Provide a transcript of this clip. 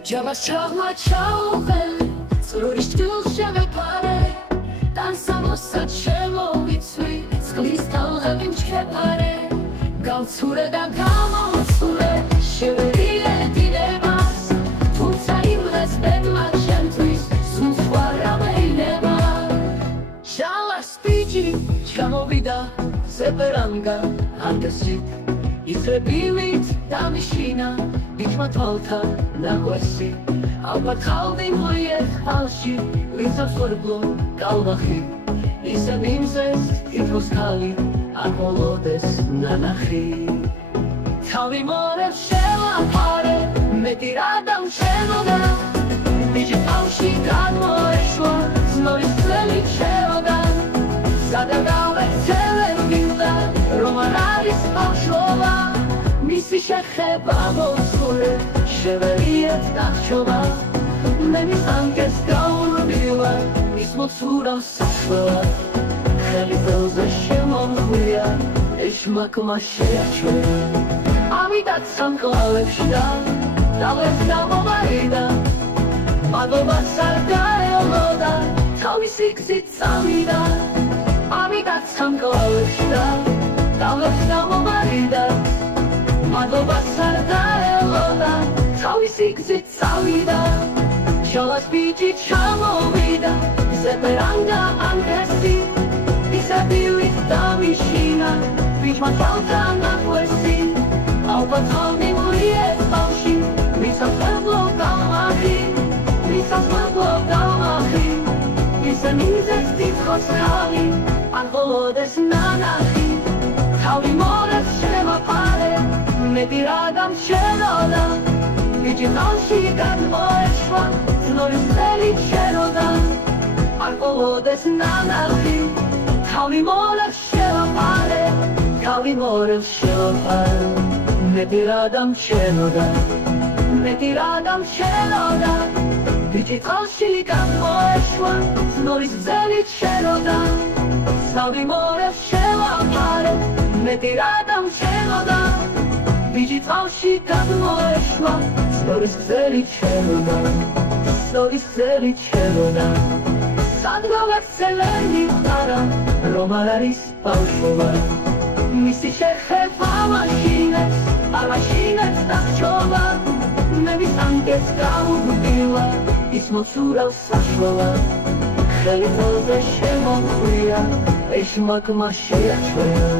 ჯავას ჩაღმაჩაუხელი წრურის შვილს შევეპარე ტანსამოსად შემოვიცვი წყლის თალღები მჩქეპარე გავცურე და გამოვცურე შევერილე დინებას თუმცა იმლეს ბედმა ჩემთვის სულს ვარ ამეილება შალას ბიჭი ჩამოვიდა ზეპერანგა ანდესით ისრებილით დამიშინა ბიჭმა თვალთა ნაგვესი ალბათ ხალდი მოიეხალში ვიცავს ვერბლო კალვახი ისე მიმზეს თითოს ქალი არ მოლოდეს ნანახი თავი მორევ შევაფარე მეტი რა დამჩენოდა ბიჭი თავში გადმოეშვა ზნორის წელი ჩეროდა სადაგავეცელებინდა რომ არ არის ბავშვობა მისი შეხება მოცურე შევერიეთ დახშობა მე მისანგეს გაურბილა ის მოცურავს საშველად ხელი ველზე შემომხვია ეშმაკმა შეაჩვენა ამიტაც სამკლავებში დალებს დამომარიდა მადლობას არ დაელოდა თავისი გზით წამიდა ამიტაც სამკლავებში დალებს დამომარიდა მადლობას არ დაელოდა თავისი გზით წავიდა შალას ბიჭი ჩამოვიდა ზეპერანგა ანგესი ისრებილით დამიშინა ბიჭმა თვალთა ნაგვესი ალბათ ხალდი მოიეხალში ვიცავს ვერბლო კალვახი ვიცავს ვერბლო კალვახი ისე მიმზეს თითქოს ქალი არ მოლოდეს ნანახი თავი მორევ შევაფარე მეტი რა დამჩენოდა ბიჭი თავში გადმოეშვა ზნორის წელი ჩეროდა არ მოლოდეს ნანახი თავი მორევ შევაფარე თავი მორევ შევაფარე მეტი რა დამჩენოდა მეტი რა დამჩენოდა ბიჭი თავში გადმოეშვა ზნორის წელი ჩეროდა თავი მორევ შევაფარე მეტი რა დამჩენოდა ბიჭი თავში გადმოეშვა ზნორის წელი ჩეროდა ზნორის წელი ჩეროდა სადღავეცელენი ხარა რომ არ არის ბავშვობა მისი შეხება მაშინებს დახშობა მე მისანგეს გაურბილა ის მოცურავს საშველად ხელი ველზე შემომხვია ეშმაკმა შეაჩვენა